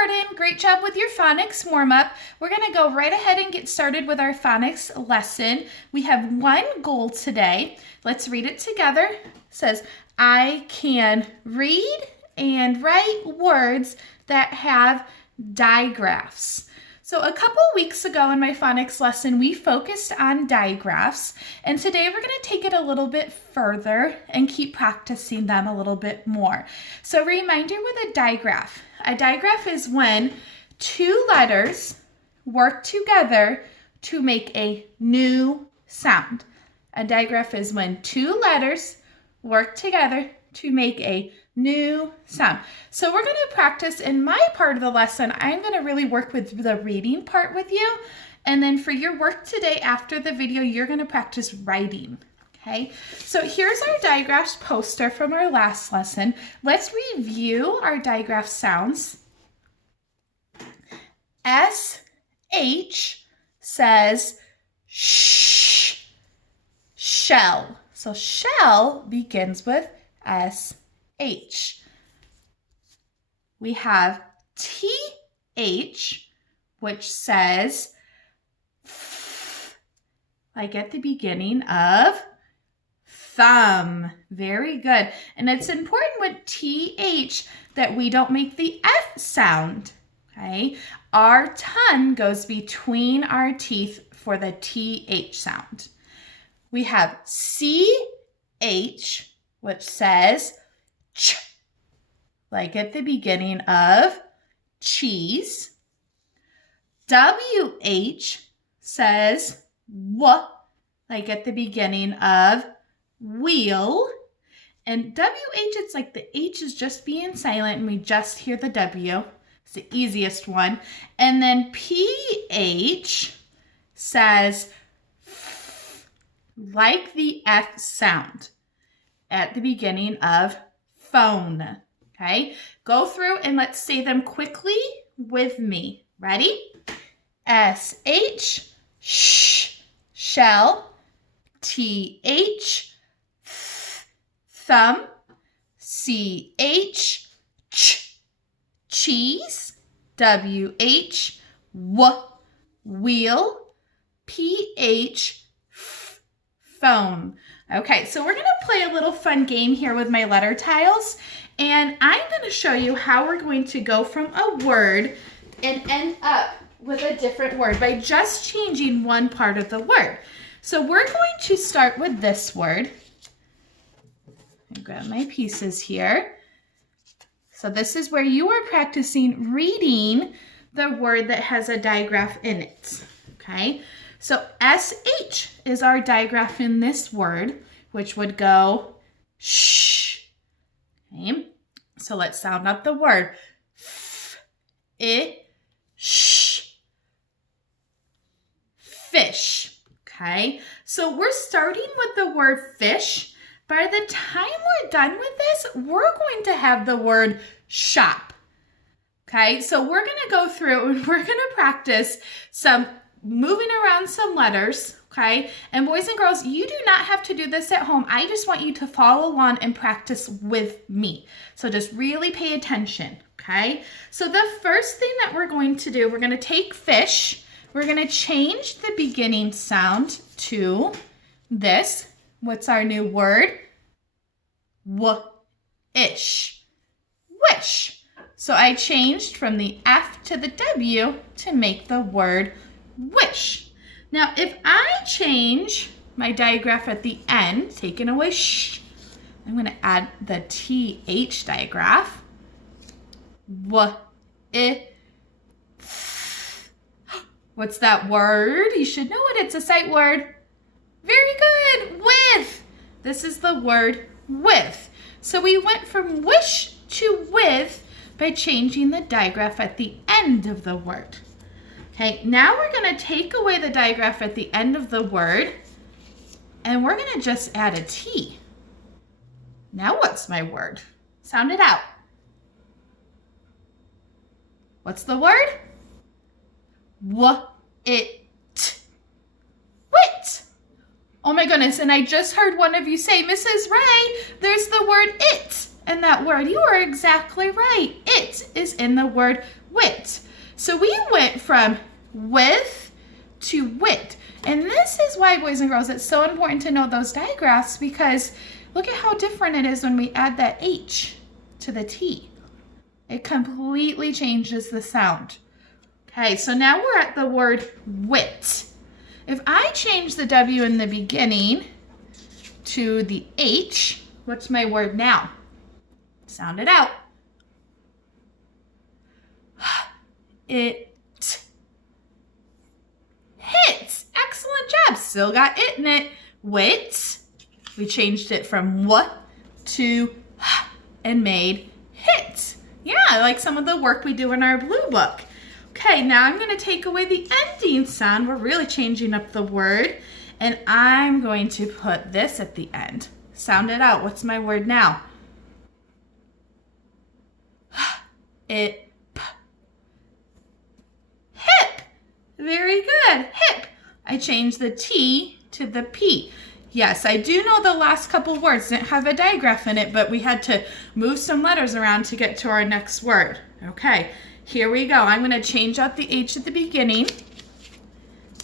Arden. Great job with your phonics warm-up. We're going to go right ahead and get started with our phonics lesson. We have one goal today. Let's read it together. It says, I can read and write words that have digraphs. So a couple weeks ago in my phonics lesson, we focused on digraphs, and today we're going to take it a little bit further and keep practicing them a little bit more. So reminder with a digraph is when two letters work together to make a new sound. A digraph is when two letters work together to make a new sound. So we're going to practice in my part of the lesson. I'm going to really work with the reading part with you. And then for your work today after the video, you're going to practice writing. Okay, so here's our digraphs poster from our last lesson. Let's review our digraph sounds. S-H says shh, shell. So shell begins with S-H. We have T-H, which says like at the beginning of thumb. Very good. And it's important with TH that we don't make the F sound. Okay. Our tongue goes between our teeth for the TH sound. We have CH, which says ch, like at the beginning of cheese. WH says w, like at the beginning of wheel. And WH, it's like the H is just being silent and we just hear the W. It's the easiest one. And then PH says f, like the F sound at the beginning of phone. Okay, go through and let's say them quickly with me. Ready? S-H, sh, shell. T-H, thumb. C-H, ch, cheese. W-H, w, wheel. P-H, phone. Okay, so we're going to play a little fun game here with my letter tiles, and I'm going to show you how we're going to go from a word and end up with a different word by just changing one part of the word. So we're going to start with this word. I'll grab my pieces here. So this is where you are practicing reading the word that has a digraph in it. Okay, so SH is our digraph in this word, which would go shh. Okay, so let's sound up the word. Sh, fish. Okay, so we're starting with the word fish. By the time we're done with this, we're going to have the word shop. Okay, so we're going to go through and we're going to practice some moving around some letters. Okay, and boys and girls, you do not have to do this at home. I just want you to follow along and practice with me. So just really pay attention. Okay, so the first thing that we're going to do, we're going to take fish. We're going to change the beginning sound to this. What's our new word? W-ish. Wish. So I changed from the F to the W to make the word wish. Now, if I change my digraph at the end, taking away sh, I'm going to add the TH digraph. What's that word? You should know it. It's a sight word. Very good. With. This is the word with. So we went from wish to with by changing the digraph at the end of the word. Okay, now we're going to take away the digraph at the end of the word and we're going to just add a T. Now what's my word? Sound it out. What's the word? Wit. Wit. Oh my goodness, and I just heard one of you say, Mrs. Ray, there's the word it in that word. You are exactly right. It is in the word wit. So we went from with to wit. And this is why, boys and girls, it's so important to know those digraphs, because look at how different it is when we add that H to the T. It completely changes the sound. Okay, so now we're at the word wit. If I change the W in the beginning to the H, what's my word now? Sound it out. It. Hit. Excellent job. Still got it in it. Wit. We changed it from what to and made hit. Yeah, like some of the work we do in our blue book. Okay, now I'm going to take away the ending sound. We're really changing up the word. And I'm going to put this at the end. Sound it out. What's my word now? It. Hip. Very good. Hip. I changed the T to the P. Yes, I do know the last couple words didn't have a digraph in it, but we had to move some letters around to get to our next word. Okay, here we go. I'm going to change out the H at the beginning.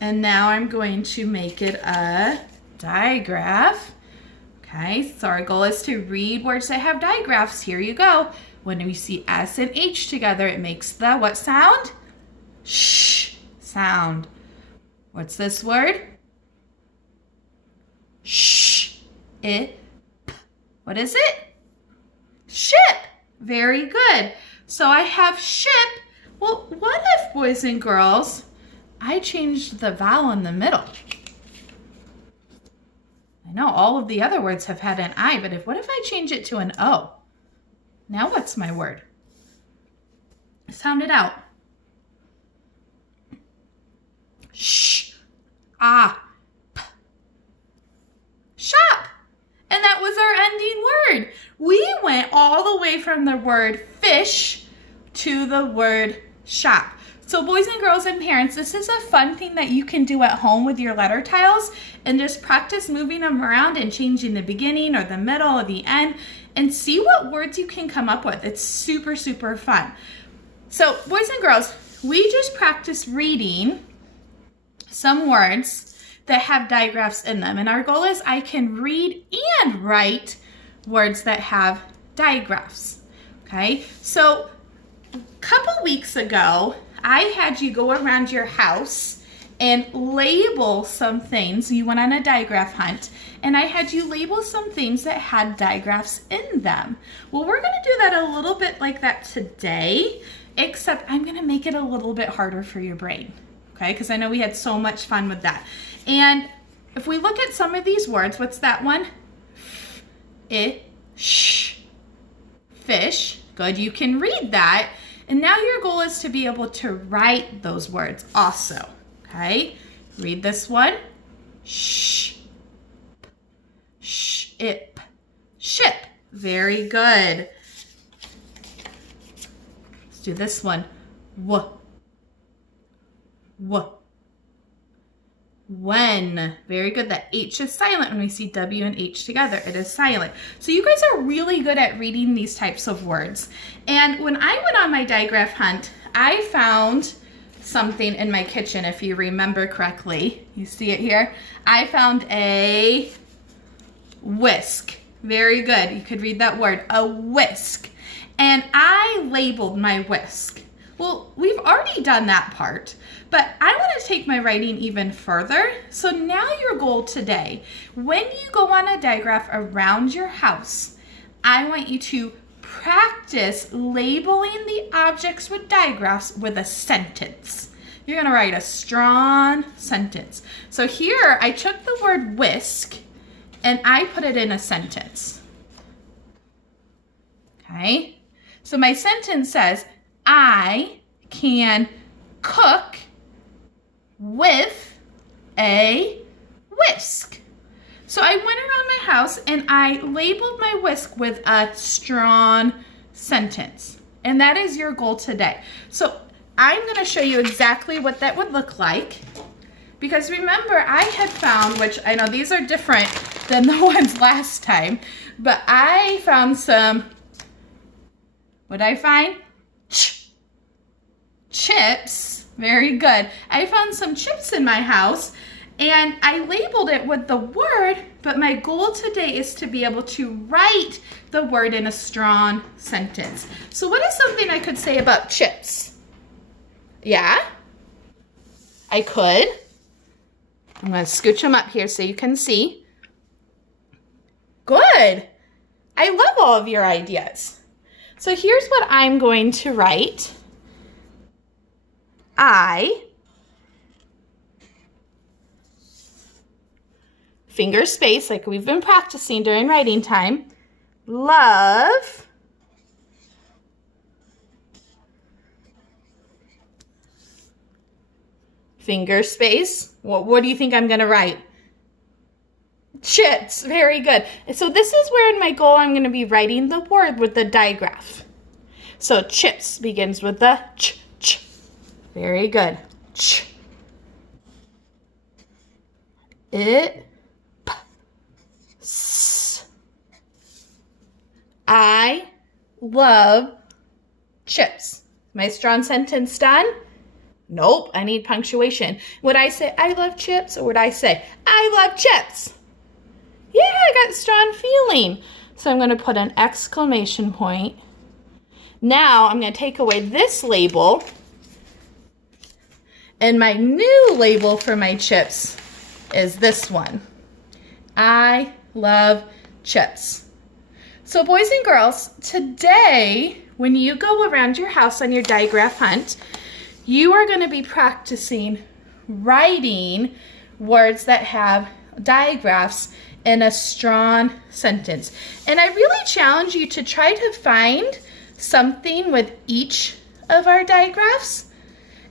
And now I'm going to make it a digraph. Okay, so our goal is to read words that have digraphs. Here you go. When we see S and H together, it makes the what sound? Shh sound. What's this word? Shh. It. What is it? Ship. Very good. So I have ship. Well, what if, boys and girls, I changed the vowel in the middle? I know all of the other words have had an I, but what if I change it to an O? Now what's my word? Sound it out. Shh. Ah. P. Shop. And that was our ending word. We went all the way from the word fish to the word shop. So boys and girls and parents, this is a fun thing that you can do at home with your letter tiles and just practice moving them around and changing the beginning or the middle or the end and see what words you can come up with. It's super, super fun. So boys and girls, we just practiced reading some words that have digraphs in them. And our goal is I can read and write words that have digraphs. Okay, so a couple weeks ago, I had you go around your house and label some things. You went on a digraph hunt, and I had you label some things that had digraphs in them. Well, we're going to do that a little bit like that today, except I'm going to make it a little bit harder for your brain, okay? Because I know we had so much fun with that. And if we look at some of these words, what's that one? Fish. Good, you can read that. And now your goal is to be able to write those words also, okay? Read this one. Ship. Ship. Very good. Let's do this one. When. Very good. That H is silent when we see W and H together. It is silent. So you guys are really good at reading these types of words. And when I went on my digraph hunt, I found something in my kitchen, if you remember correctly. You see it here? I found a whisk. Very good. You could read that word, a whisk. And I labeled my whisk. Well, we've already done that part, but I want to take my writing even further. So now your goal today, when you go on a digraph around your house, I want you to practice labeling the objects with digraphs with a sentence. You're going to write a strong sentence. So here I took the word whisk and I put it in a sentence. Okay? So my sentence says, I can cook with a whisk. So I went around my house and I labeled my whisk with a strong sentence. And that is your goal today. So I'm going to show you exactly what that would look like. Because remember, I had found, which I know these are different than the ones last time, but I found some, what did I find? chips. Very good. I found some chips in my house and I labeled it with the word, but my goal today is to be able to write the word in a strong sentence. So what is something I could say about chips? Yeah, I could. I'm going to scooch them up here so you can see. Good. I love all of your ideas. So here's what I'm going to write. I, finger space like we've been practicing during writing time, love finger space. What do you think I'm going to write? Chips. Very good. So this is where in my goal I'm going to be writing the word with the digraph. So chips begins with the ch. Very good. Ch. It. P. S. I love chips. My strong sentence done? Nope, I need punctuation. Would I say I love chips or would I say I love chips? Yeah, I got strong feeling. So I'm going to put an exclamation point. Now I'm going to take away this label. And my new label for my chips is this one. I love chips. So boys and girls, today, when you go around your house on your digraph hunt, you are going to be practicing writing words that have digraphs in a strong sentence. And I really challenge you to try to find something with each of our digraphs.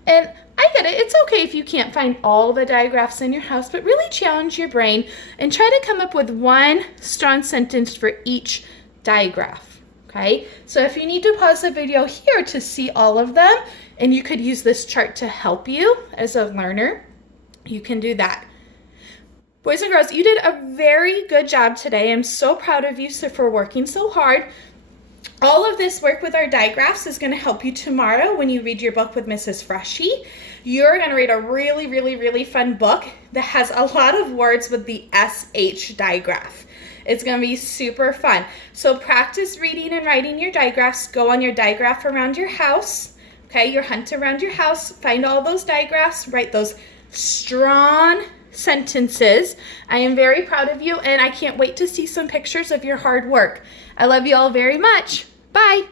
And I get it, it's okay if you can't find all the digraphs in your house, but really challenge your brain and try to come up with one strong sentence for each digraph, okay? So if you need to pause the video here to see all of them, and you could use this chart to help you as a learner, you can do that. Boys and girls, you did a very good job today. I'm so proud of you for working so hard. All of this work with our digraphs is going to help you tomorrow when you read your book with Mrs. Freshie. You're going to read a really fun book that has a lot of words with the SH digraph. It's going to be super fun. So practice reading and writing your digraphs. Go on your digraph around your house. Okay, your hunt around your house. Find all those digraphs. Write those strong sentences. I am very proud of you and I can't wait to see some pictures of your hard work. I love you all very much. Bye.